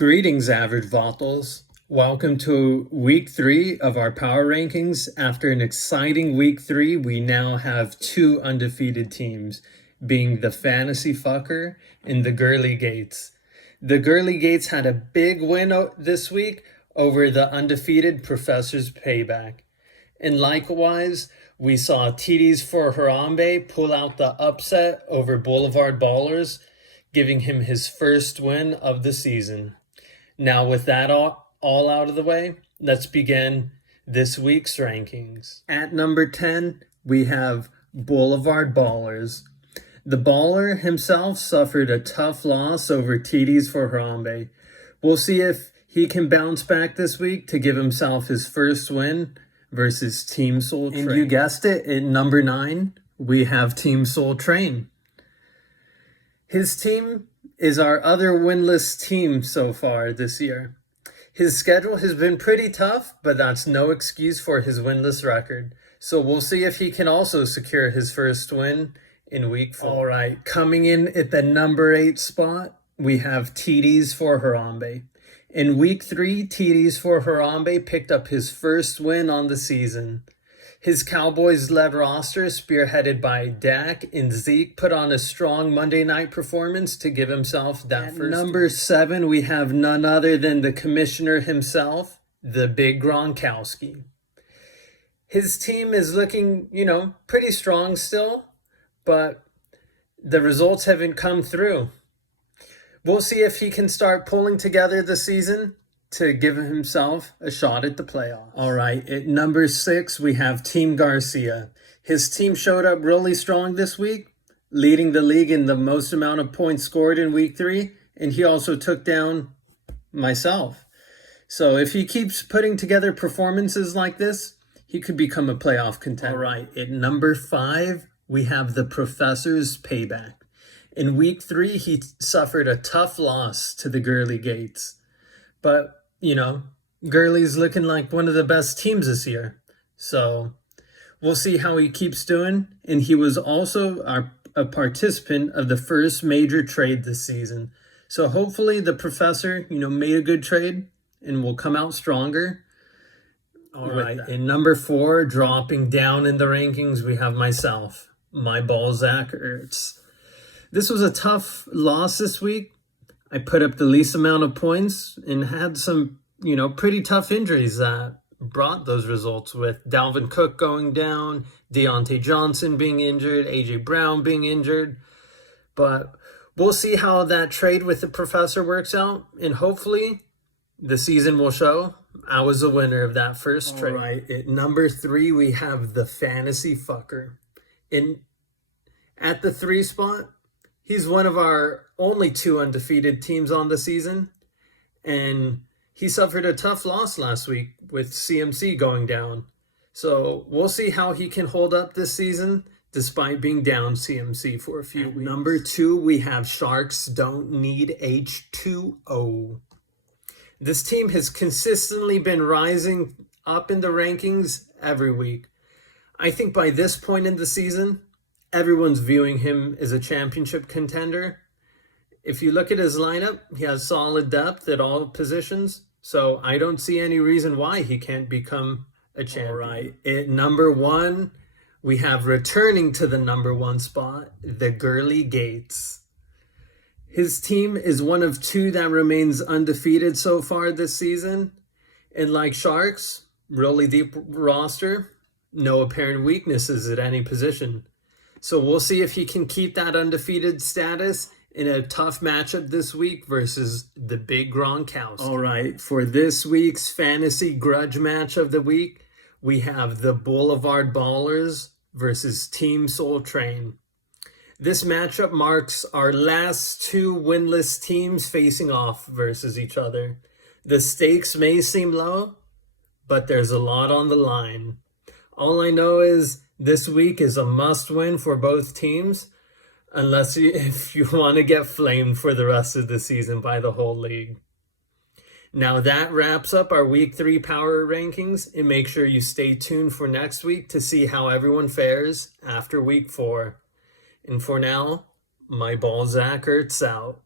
Greetings, average Vatos. Welcome to week 3 of our power rankings. After an exciting week 3, we now have 2 undefeated teams, being the Fantasy Fucker and the Girly Gates. The Girly Gates had a big win this week over the undefeated Professor's Payback. And likewise, we saw TDs for Harambe pull out the upset over Boulevard Ballers, giving him his first win of the season. Now, with that all out of the way, let's begin this week's rankings. At number 10, we have Boulevard Ballers. The baller himself suffered a tough loss over TDs for Harambe. We'll see if he can bounce back this week to give himself his first win versus Team Soul Train. And you guessed it, at number 9, we have Team Soul Train. His team is our other winless team so far this year. His schedule has been pretty tough, but that's no excuse for his winless record. So we'll see if he can also secure his first win in week 4. All right, coming in at the number 8 spot, we have TDs for Harambe. In week 3, TDs for Harambe picked up his first win on the season. His Cowboys-led roster, spearheaded by Dak and Zeke, put on a strong Monday night performance to give himself that first. At number 7, we have none other than the commissioner himself, the Big Gronkowski. His team is looking, pretty strong still, but the results haven't come through. We'll see if he can start pulling together the season to give himself a shot at the playoffs. All right, at number 6, we have Team Garcia. His team showed up really strong this week, leading the league in the most amount of points scored in week 3, and he also took down myself. So if he keeps putting together performances like this, he could become a playoff contender. All right, at number 5, we have the Professor's Payback. In week 3, he suffered a tough loss to the Girly Gates. But, Gurley's looking like one of the best teams this year. So we'll see how he keeps doing. And he was also a participant of the first major trade this season. So hopefully the professor, made a good trade and will come out stronger. All right. In number 4, dropping down in the rankings, we have myself, my ball, Zach Ertz. This was a tough loss this week. I put up the least amount of points and had some, pretty tough injuries that brought those results, with Dalvin Cook going down, Deontay Johnson being injured, A.J. Brown being injured. But we'll see how that trade with the professor works out, and hopefully the season will show I was the winner of that first trade. All right, at number 3, we have the Fantasy Fucker. At the 3 spot, he's one of our only 2 undefeated teams on the season, and he suffered a tough loss last week with CMC going down. So we'll see how he can hold up this season despite being down CMC for a few weeks. Number 2, we have Sharks Don't Need H2O. This team has consistently been rising up in the rankings every week. I think by this point in the season, everyone's viewing him as a championship contender. If you look at his lineup, he has solid depth at all positions, so I don't see any reason why he can't become a champion. All right, at number 1, we have returning to the number 1 spot, the Girly Gates. His team is one of 2 that remains undefeated so far this season, and like Sharks, really deep roster, no apparent weaknesses at any position. So we'll see if he can keep that undefeated status in a tough matchup this week versus the Big Gronkowski. All right, for this week's fantasy grudge match of the week, we have the Boulevard Ballers versus Team Soul Train. This matchup marks our last 2 winless teams facing off versus each other. The stakes may seem low, but there's a lot on the line. All I know is this week is a must-win for both teams, if you want to get flamed for the rest of the season by the whole league. Now that wraps up our Week 3 power rankings, and make sure you stay tuned for next week to see how everyone fares after Week 4. And for now, my ball, Zach Ertz out.